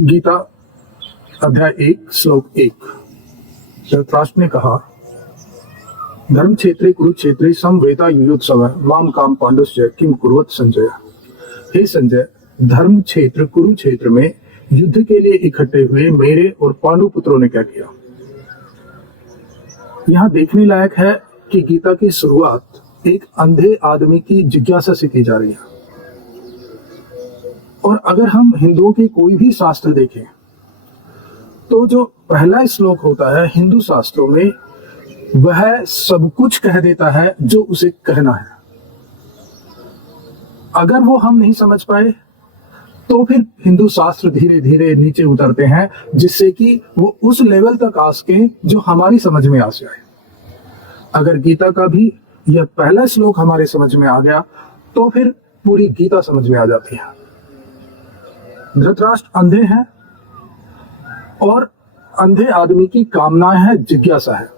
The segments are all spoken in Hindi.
गीता अध्याय 1 श्लोक 1। धृतराष्ट्र ने कहा, धर्म क्षेत्रे कुरुक्षेत्रे समवेता युयुत्सव माम काम पांडुश्च किम कुर्वत संजय। हे संजय, धर्म क्षेत्र कुरुक्षेत्र में युद्ध के लिए इकट्ठे हुए मेरे और पांडु पुत्रों ने क्या किया। यहाँ देखने लायक है कि गीता की शुरुआत एक अंधे आदमी की जिज्ञासा से की जा रही है। और अगर हम हिंदुओं के कोई भी शास्त्र देखें तो जो पहला श्लोक होता है हिंदू शास्त्रों में, वह सब कुछ कह देता है जो उसे कहना है। अगर वो हम नहीं समझ पाए तो फिर हिंदू शास्त्र धीरे धीरे नीचे उतरते हैं, जिससे कि वो उस लेवल तक आ सके जो हमारी समझ में आ जाए। अगर गीता का भी यह पहला श्लोक हमारे समझ में आ गया तो फिर पूरी गीता समझ में आ जाती है। धृतराष्ट्र अंधे हैं और अंधे आदमी की कामनाएं है, जिज्ञासा है।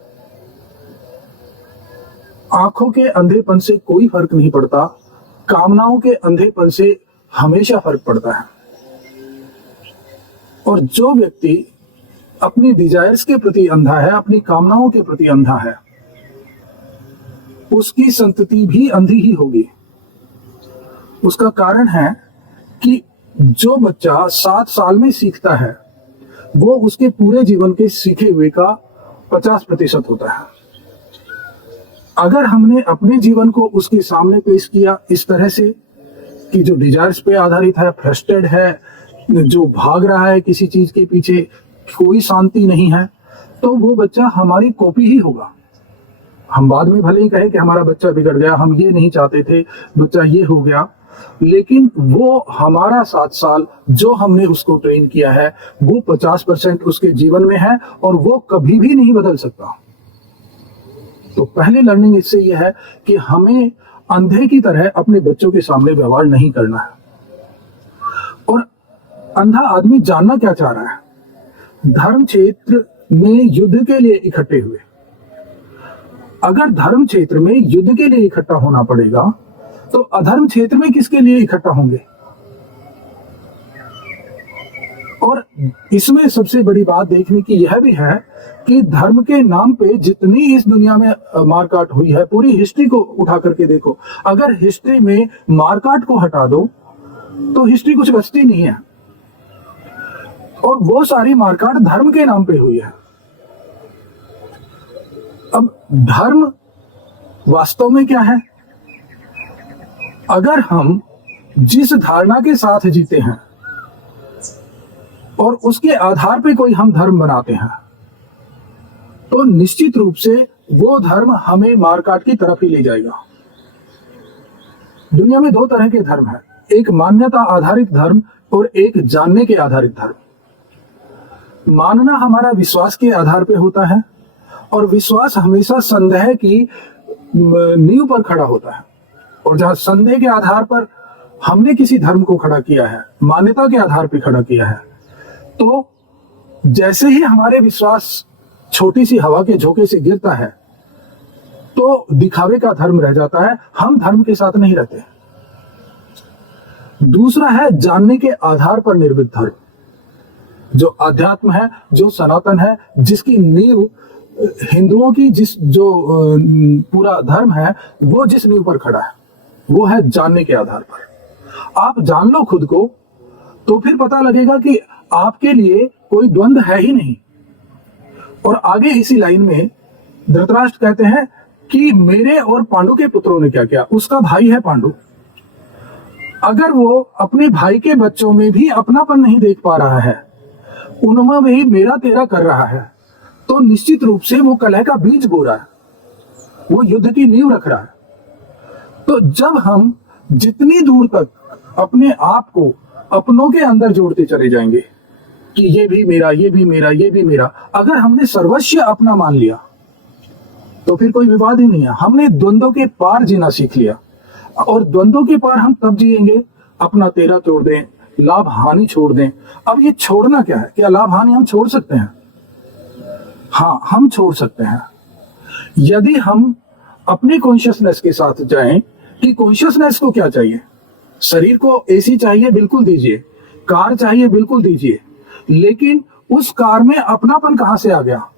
आंखों के अंधेपन से कोई फर्क नहीं पड़ता, कामनाओं के अंधेपन से हमेशा फर्क पड़ता है। और जो व्यक्ति अपनी डिजायर्स के प्रति अंधा है, अपनी कामनाओं के प्रति अंधा है, उसकी संतति भी अंधी ही होगी। उसका कारण है कि जो बच्चा 7 साल में सीखता है वो उसके पूरे जीवन के सीखे हुए का 50% होता है। अगर हमने अपने जीवन को उसके सामने पेश किया इस तरह से कि जो डिजायर्स पे आधारित है, फ्रस्ट्रेटेड है, जो भाग रहा है किसी चीज के पीछे, कोई शांति नहीं है, तो वो बच्चा हमारी कॉपी ही होगा। हम बाद में भले ही कहे कि हमारा बच्चा बिगड़ गया, हम ये नहीं चाहते थे, बच्चा ये हो गया, लेकिन वो हमारा 7 साल जो हमने उसको ट्रेन किया है वो 50% उसके जीवन में है और वो कभी भी नहीं बदल सकता। तो पहले लर्निंग इससे यह है कि हमें अंधे की तरह अपने बच्चों के सामने व्यवहार नहीं करना है। और अंधा आदमी जानना क्या चाह रहा है? धर्म क्षेत्र में युद्ध के लिए इकट्ठे हुए। अगर धर्म क्षेत्र में युद्ध के लिए इकट्ठा होना पड़ेगा तो अधर्म क्षेत्र में किसके लिए इकट्ठा होंगे? और इसमें सबसे बड़ी बात देखने की यह भी है कि धर्म के नाम पे जितनी इस दुनिया में मारकाट हुई है, पूरी हिस्ट्री को उठा करके देखो। अगर हिस्ट्री में मारकाट को हटा दो तो हिस्ट्री कुछ बचती नहीं है। और वो सारी मारकाट धर्म के नाम पे हुई है। अब धर्म वास्तव में क्या है? अगर हम जिस धारणा के साथ जीते हैं और उसके आधार पे कोई हम धर्म बनाते हैं तो निश्चित रूप से वो धर्म हमें मारकाट की तरफ ही ले जाएगा। दुनिया में 2 तरह के धर्म हैं, एक मान्यता आधारित धर्म और एक जानने के आधारित धर्म। मानना हमारा विश्वास के आधार पे होता है और विश्वास हमेशा संदेह की नींव पर खड़ा होता है। और जहां संदेह के आधार पर हमने किसी धर्म को खड़ा किया है, मान्यता के आधार पर खड़ा किया है, तो जैसे ही हमारे विश्वास छोटी सी हवा के झोंके से गिरता है तो दिखावे का धर्म रह जाता है, हम धर्म के साथ नहीं रहते। दूसरा है जानने के आधार पर निर्मित धर्म, जो अध्यात्म है, जो सनातन है, जिसकी नींव हिंदुओं की जो पूरा धर्म है वो जिस नींव पर खड़ा है वो है जानने के आधार पर। आप जान लो खुद को तो फिर पता लगेगा कि आपके लिए कोई द्वंद्व है ही नहीं। और आगे इसी लाइन में धृतराष्ट्र कहते हैं कि मेरे और पांडु के पुत्रों ने क्या किया। उसका भाई है पांडु, अगर वो अपने भाई के बच्चों में भी अपनापन नहीं देख पा रहा है, उनमें भी मेरा तेरा कर रहा है, तो निश्चित रूप से वो कलह का बीज बो रहा है, वो युद्ध की नींव रख रहा है। तो जब हम जितनी दूर तक अपने आप को अपनों के अंदर जोड़ते चले जाएंगे कि ये भी मेरा, ये भी मेरा, ये भी मेरा, अगर हमने सर्वस्व अपना मान लिया तो फिर कोई विवाद ही नहीं है। हमने द्वंद्वों के पार जीना सीख लिया। और द्वंद्वों के पार हम तब जिएंगे अपना तेरा छोड़ दें, लाभ हानि छोड़ दें। अब ये छोड़ना क्या है? क्या लाभ हानि हम छोड़ सकते हैं? हाँ, हम छोड़ सकते हैं यदि हम अपने कॉन्शियसनेस के साथ जाएं कि कॉन्शियसनेस को क्या चाहिए। शरीर को एसी चाहिए, बिल्कुल दीजिए। कार चाहिए, बिल्कुल दीजिए। लेकिन उस कार में अपनापन कहां से आ गया?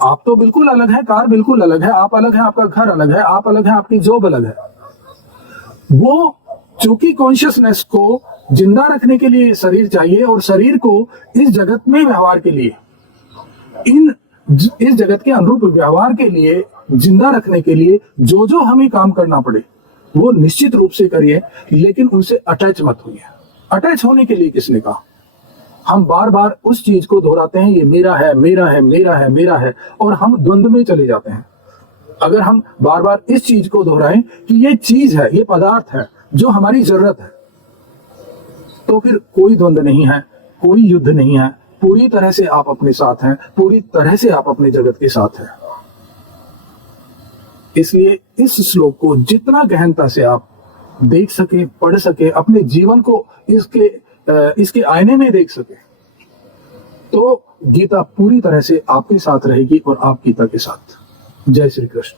आप तो बिल्कुल अलग है, कार बिल्कुल अलग है, आप अलग है, आपका घर अलग है, आप अलग है, आपकी जॉब अलग है। वो चूंकि कॉन्शियसनेस को जिंदा रखने के लिए शरीर चाहिए और शरीर को इस जगत में व्यवहार के लिए, इस जगत के अनुरूप व्यवहार के लिए, जिंदा रखने के लिए जो जो हमें काम करना पड़े वो निश्चित रूप से करिए, लेकिन उनसे अटैच मत होइए। अटैच होने के लिए किसने कहा? हम बार बार उस चीज को दोहराते हैं, ये मेरा है, मेरा है, मेरा है, मेरा है, और हम द्वंद्व में चले जाते हैं। अगर हम बार बार इस चीज को दोहराएं कि ये चीज है, ये पदार्थ है जो हमारी जरूरत है, तो फिर कोई द्वंद्व नहीं है, कोई युद्ध नहीं है, पूरी तरह से आप अपने साथ हैं, पूरी तरह से आप अपने जगत के साथ हैं। इसलिए इस श्लोक को जितना गहनता से आप देख सके, पढ़ सके, अपने जीवन को इसके आईने में देख सके, तो गीता पूरी तरह से आपके साथ रहेगी और आप गीता के साथ। जय श्री कृष्ण।